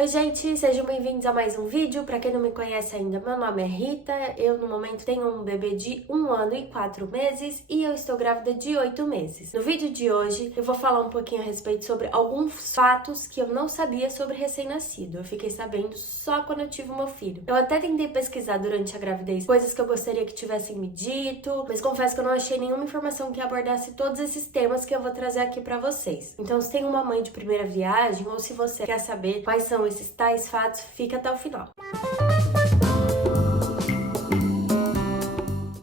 Oi gente, sejam bem-vindos a mais um vídeo. Pra quem não me conhece ainda, meu nome é Rita. Eu no momento tenho um bebê de 1 ano e 4 meses e eu estou grávida de 8 meses. No vídeo de hoje eu vou falar um pouquinho a respeito sobre alguns fatos que eu não sabia sobre recém-nascido. Eu fiquei sabendo só quando eu tive o meu filho. Eu até tentei pesquisar durante a gravidez coisas que eu gostaria que tivessem me dito, mas confesso que eu não achei nenhuma informação que abordasse todos esses temas que eu vou trazer aqui pra vocês. Então, se tem uma mãe de primeira viagem ou se você quer saber quais são esses tais fatos, fica até o final.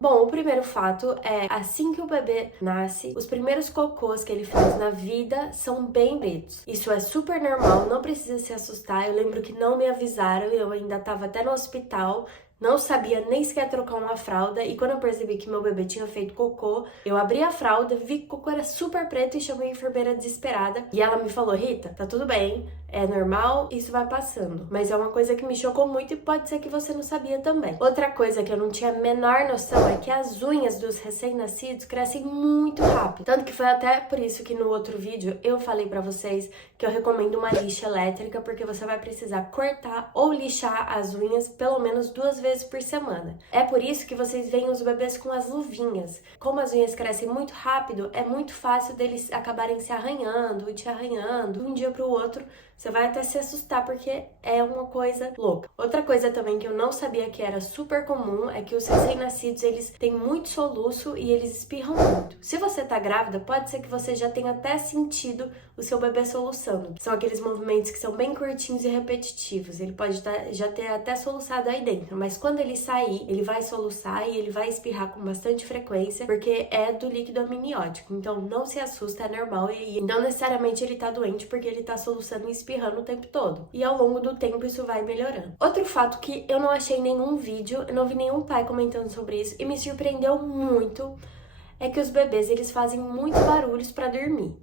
Bom, o primeiro fato é, assim que o bebê nasce, os primeiros cocôs que ele faz na vida são bem pretos. Isso é super normal, não precisa se assustar. Eu lembro que não me avisaram, eu ainda tava até no hospital, não sabia nem sequer trocar uma fralda, e quando eu percebi que meu bebê tinha feito cocô, eu abri a fralda, vi que o cocô era super preto e chamei a enfermeira desesperada. E ela me falou: Rita, tá tudo bem, é normal, isso vai passando. Mas é uma coisa que me chocou muito e pode ser que você não sabia também. Outra coisa que eu não tinha a menor noção é que as unhas dos recém-nascidos crescem muito rápido. Tanto que foi até por isso que no outro vídeo eu falei pra vocês que eu recomendo uma lixa elétrica, porque você vai precisar cortar ou lixar as unhas pelo menos 2 vezes por semana. É por isso que vocês veem os bebês com as luvinhas. Como as unhas crescem muito rápido, é muito fácil deles acabarem se arranhando e te arranhando de um dia pro outro. Você vai até se assustar porque é uma coisa louca. Outra coisa também que eu não sabia que era super comum é que os recém-nascidos, eles têm muito soluço e eles espirram muito. Se você tá grávida, pode ser que você já tenha até sentido o seu bebê soluçando. São aqueles movimentos que são bem curtinhos e repetitivos. Ele pode já ter até soluçado aí dentro, mas quando ele sair, ele vai soluçar e ele vai espirrar com bastante frequência, porque é do líquido amniótico. Então não se assusta, é normal, e não necessariamente ele tá doente porque ele tá soluçando e espirrando o tempo todo. E ao longo do tempo isso vai melhorando. Outro fato que eu não achei nenhum vídeo, eu não vi nenhum pai comentando sobre isso e me surpreendeu muito, é que os bebês, eles fazem muitos barulhos para dormir.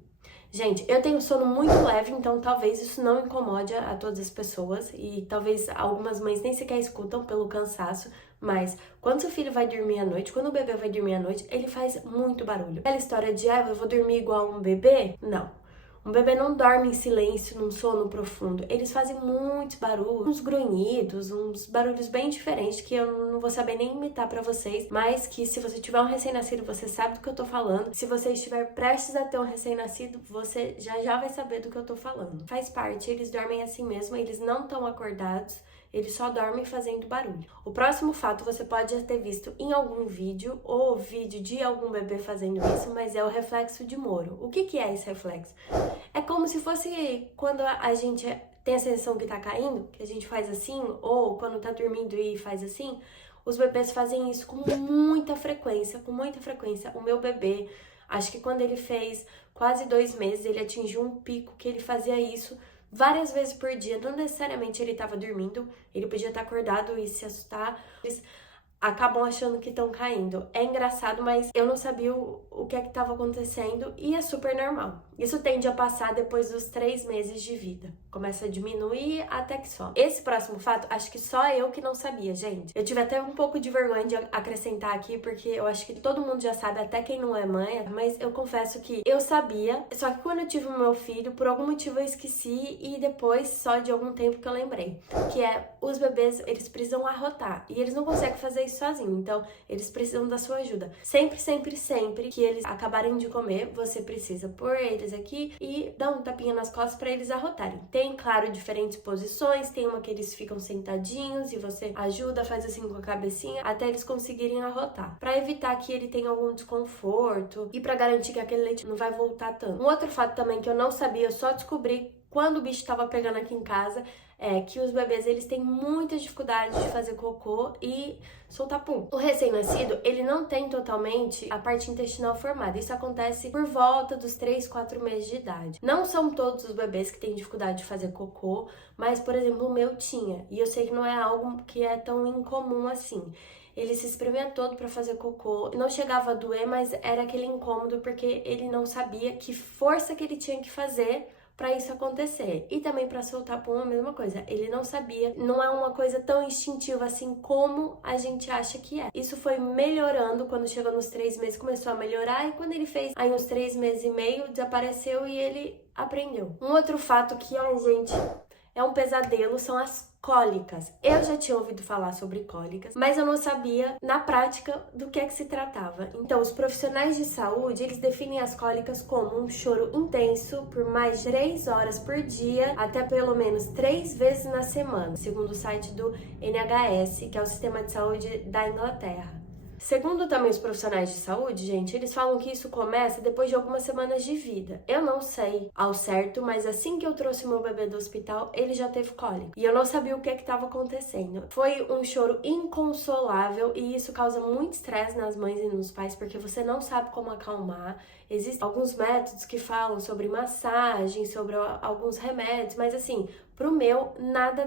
Gente, eu tenho sono muito leve, então talvez isso não incomode a todas as pessoas e talvez algumas mães nem sequer escutam pelo cansaço, mas quando seu filho vai dormir à noite, quando o bebê vai dormir à noite, ele faz muito barulho. Aquela história de, eu vou dormir igual um bebê? Não. Um bebê não dorme em silêncio, num sono profundo. Eles fazem muitos barulhos, uns grunhidos, uns barulhos bem diferentes que eu não vou saber nem imitar pra vocês, mas que se você tiver um recém-nascido, você sabe do que eu tô falando. Se você estiver prestes a ter um recém-nascido, você já vai saber do que eu tô falando. Faz parte, eles dormem assim mesmo, eles não estão acordados. Eles só dormem fazendo barulho. O próximo fato você pode já ter visto em algum vídeo ou vídeo de algum bebê fazendo isso, mas é o reflexo de Moro. O que é esse reflexo? É como se fosse quando a gente tem a sensação que tá caindo, que a gente faz assim, ou quando tá dormindo e faz assim. Os bebês fazem isso com muita frequência, com muita frequência. O meu bebê, acho que quando ele fez quase 2 meses, ele atingiu um pico que ele fazia isso várias vezes por dia. Não necessariamente ele estava dormindo, ele podia estar acordado e se assustar. Eles acabam achando que estão caindo. É engraçado, mas eu não sabia o que é que estava acontecendo e é super normal. Isso tende a passar depois dos 3 meses de vida. Começa a diminuir até que só. Esse próximo fato, acho que só eu que não sabia, gente. Eu tive até um pouco de vergonha de acrescentar aqui, porque eu acho que todo mundo já sabe, até quem não é mãe, mas eu confesso que eu sabia, só que quando eu tive o meu filho, por algum motivo eu esqueci e depois, só de algum tempo que eu lembrei. Que é, os bebês, eles precisam arrotar e eles não conseguem fazer isso sozinho, então eles precisam da sua ajuda. Sempre, sempre, sempre que eles acabarem de comer, você precisa pôr eles aqui e dar um tapinha nas costas para eles arrotarem. Tem, claro, diferentes posições, tem uma que eles ficam sentadinhos e você ajuda, faz assim com a cabecinha até eles conseguirem arrotar, para evitar que ele tenha algum desconforto e para garantir que aquele leite não vai voltar tanto. Um outro fato também que eu não sabia, eu só descobri quando o bicho estava pegando aqui em casa, é que os bebês, eles têm muita dificuldade de fazer cocô e soltar pum. O recém-nascido, ele não tem totalmente a parte intestinal formada. Isso acontece por volta dos 3, 4 meses de idade. Não são todos os bebês que têm dificuldade de fazer cocô, mas, por exemplo, o meu tinha. E eu sei que não é algo que é tão incomum assim. Ele se espremia todo para fazer cocô. Não chegava a doer, mas era aquele incômodo porque ele não sabia que força que ele tinha que fazer para isso acontecer. E também para soltar pum, a mesma coisa. Ele não sabia, não é uma coisa tão instintiva assim como a gente acha que é. Isso foi melhorando quando chegou nos 3 meses, começou a melhorar, e quando ele fez aí uns 3 meses e meio, desapareceu e ele aprendeu. Um outro fato que, gente, é um pesadelo, são as cólicas. Eu já tinha ouvido falar sobre cólicas, mas eu não sabia na prática do que é que se tratava. Então, os profissionais de saúde, eles definem as cólicas como um choro intenso por mais de 3 horas por dia, até pelo menos 3 vezes na semana, segundo o site do NHS, que é o Sistema de Saúde da Inglaterra. Segundo também os profissionais de saúde, gente, eles falam que isso começa depois de algumas semanas de vida. Eu não sei ao certo, mas assim que eu trouxe meu bebê do hospital, ele já teve cólica. E eu não sabia o que estava acontecendo. Foi um choro inconsolável e isso causa muito estresse nas mães e nos pais, porque você não sabe como acalmar. Existem alguns métodos que falam sobre massagem, sobre alguns remédios, mas assim, pro meu, nada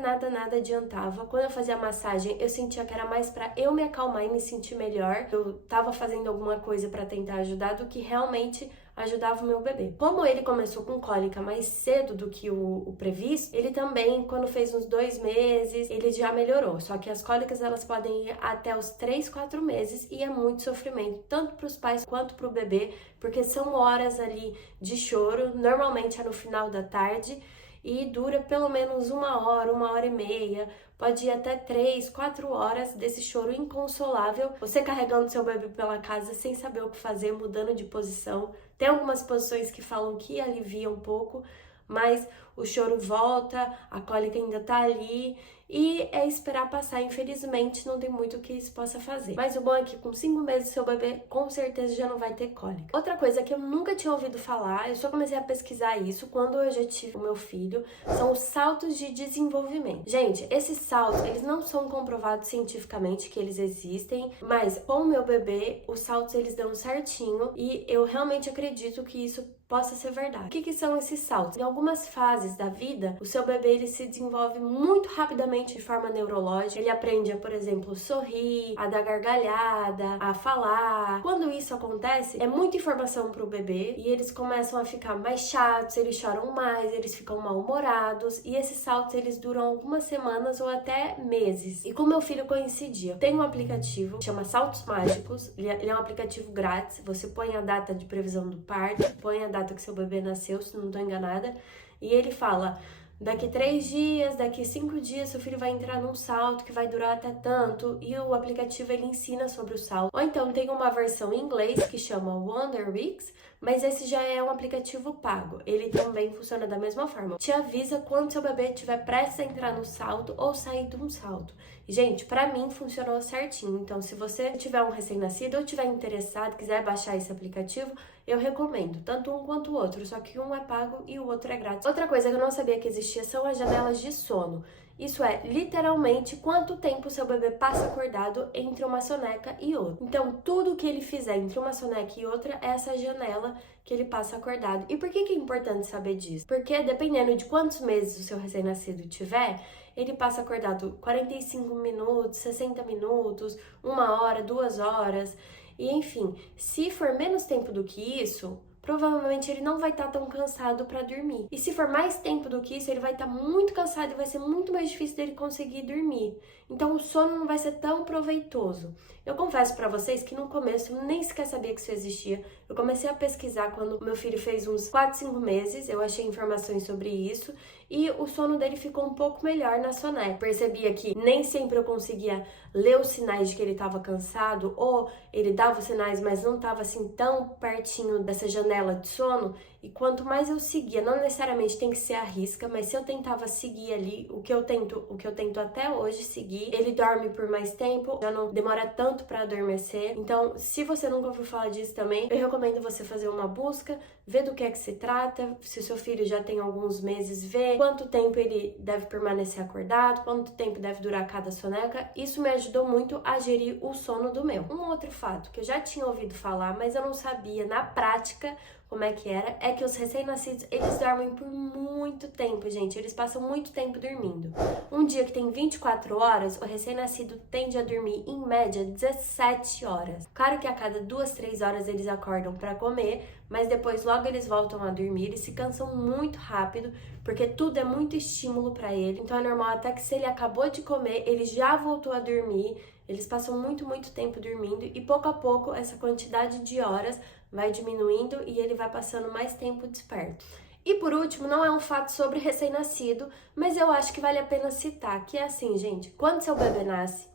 adiantava. Quando eu fazia a massagem, eu sentia que era mais pra eu me acalmar e me sentir melhor. Eu tava fazendo alguma coisa pra tentar ajudar do que realmente ajudava o meu bebê. Como ele começou com cólica mais cedo do que o previsto, ele também, quando fez uns 2 meses, ele já melhorou. Só que as cólicas, elas podem ir até os 3, 4 meses e é muito sofrimento, tanto para os pais quanto para o bebê, porque são horas ali de choro, normalmente é no final da tarde, e dura pelo menos 1 hora e meia, pode ir até 3, 4 horas desse choro inconsolável, você carregando seu bebê pela casa sem saber o que fazer, mudando de posição. Tem algumas posições que falam que alivia um pouco, mas o choro volta, a cólica ainda tá ali e é esperar passar. Infelizmente, não tem muito o que isso possa fazer. Mas o bom é que com 5 meses seu bebê com certeza já não vai ter cólica. Outra coisa que eu nunca tinha ouvido falar, eu só comecei a pesquisar isso quando eu já tive o meu filho, são os saltos de desenvolvimento. Gente, esses saltos, eles não são comprovados cientificamente que eles existem, mas com o meu bebê, os saltos eles dão certinho e eu realmente acredito que isso possa ser verdade. O que são esses saltos? Em algumas fases da vida, o seu bebê ele se desenvolve muito rapidamente de forma neurológica. Ele aprende a, por exemplo, sorrir, a dar gargalhada, a falar. Quando isso acontece, é muita informação para o bebê e eles começam a ficar mais chatos, eles choram mais, eles ficam mal-humorados e esses saltos eles duram algumas semanas ou até meses. E com meu filho coincidia. Tem um aplicativo, chama Saltos Mágicos, ele é um aplicativo grátis, você põe a data de previsão do parto, põe a data que seu bebê nasceu, se não estou enganada, e ele fala: daqui 3 dias, daqui 5 dias, seu filho vai entrar num salto que vai durar até tanto, e o aplicativo ele ensina sobre o salto. Ou então tem uma versão em inglês que chama Wonder Weeks, mas esse já é um aplicativo pago. Ele também funciona da mesma forma. Te avisa quando seu bebê estiver prestes a entrar no salto ou sair de um salto. E, gente, pra mim funcionou certinho. Então, se você tiver um recém-nascido ou tiver interessado, quiser baixar esse aplicativo, eu recomendo, tanto um quanto o outro, só que um é pago e o outro é grátis. Outra coisa que eu não sabia que existia são as janelas de sono. Isso é, literalmente, quanto tempo seu bebê passa acordado entre uma soneca e outra. Então, tudo que ele fizer entre uma soneca e outra é essa janela que ele passa acordado. E por que é importante saber disso? Porque dependendo de quantos meses o seu recém-nascido tiver, ele passa acordado 45 minutos, 60 minutos, 1 hora, 2 horas. E enfim, se for menos tempo do que isso, provavelmente ele não vai estar tão cansado para dormir. E se for mais tempo do que isso, ele vai estar muito cansado e vai ser muito mais difícil dele conseguir dormir. Então o sono não vai ser tão proveitoso. Eu confesso para vocês que no começo eu nem sequer sabia que isso existia. Eu comecei a pesquisar quando meu filho fez uns 4, 5 meses, eu achei informações sobre isso e o sono dele ficou um pouco melhor na soneca. Percebia que nem sempre eu conseguia ler os sinais de que ele estava cansado ou ele dava os sinais, mas não estava assim tão pertinho dessa janela de sono. E quanto mais eu seguia, não necessariamente tem que ser a risca, mas se eu tentava seguir ali, o que eu tento até hoje seguir, ele dorme por mais tempo, já não demora tanto para adormecer. Então, se você nunca ouviu falar disso também, eu recomendo você fazer uma busca, ver do que é que se trata, se o seu filho já tem alguns meses, ver quanto tempo ele deve permanecer acordado, quanto tempo deve durar cada soneca. Isso me ajudou muito a gerir o sono do meu. Um outro fato que eu já tinha ouvido falar, mas eu não sabia na prática como é que era, é que os recém-nascidos, eles dormem por muito tempo, gente. Eles passam muito tempo dormindo. Um dia que tem 24 horas, o recém-nascido tende a dormir, em média, 17 horas. Claro que a cada 2, 3 horas eles acordam para comer, mas depois logo eles voltam a dormir. Eles se cansam muito rápido, porque tudo é muito estímulo para ele. Então é normal até que se ele acabou de comer, ele já voltou a dormir. Eles passam muito tempo dormindo e pouco a pouco essa quantidade de horas vai diminuindo e ele vai passando mais tempo desperto. E por último, não é um fato sobre recém-nascido, mas eu acho que vale a pena citar, que é assim, gente, quando seu bebê nasce,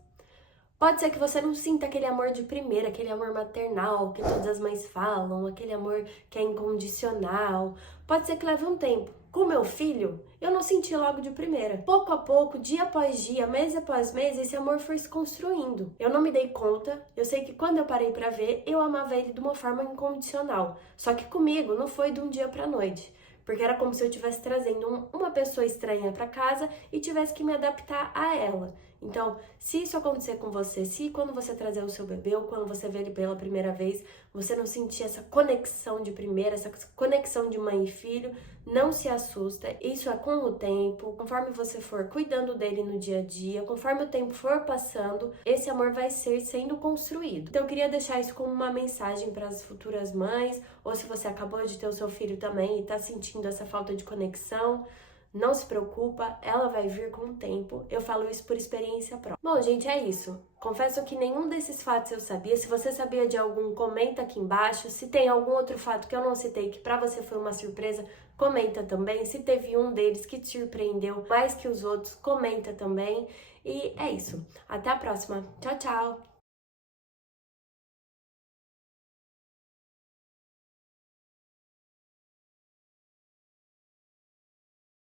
pode ser que você não sinta aquele amor de primeira, aquele amor maternal que todas as mães falam, aquele amor que é incondicional. Pode ser que leve um tempo. Com meu filho, eu não senti logo de primeira. Pouco a pouco, dia após dia, mês após mês, esse amor foi se construindo. Eu não me dei conta, eu sei que quando eu parei pra ver, eu amava ele de uma forma incondicional. Só que comigo não foi de um dia pra noite. Porque era como se eu estivesse trazendo uma pessoa estranha pra casa e tivesse que me adaptar a ela. Então, se isso acontecer com você, se quando você trazer o seu bebê ou quando você vê ele pela primeira vez, você não sentir essa conexão de primeira, essa conexão de mãe e filho, não se assusta. Isso é com o tempo, conforme você for cuidando dele no dia a dia, conforme o tempo for passando, esse amor vai ser sendo construído. Então, eu queria deixar isso como uma mensagem para as futuras mães, ou se você acabou de ter o seu filho também e tá sentindo essa falta de conexão, não se preocupa, ela vai vir com o tempo. Eu falo isso por experiência própria. Bom, gente, é isso. Confesso que nenhum desses fatos eu sabia. Se você sabia de algum, comenta aqui embaixo. Se tem algum outro fato que eu não citei, que pra você foi uma surpresa, comenta também. Se teve um deles que te surpreendeu mais que os outros, comenta também. E é isso. Até a próxima. Tchau, tchau!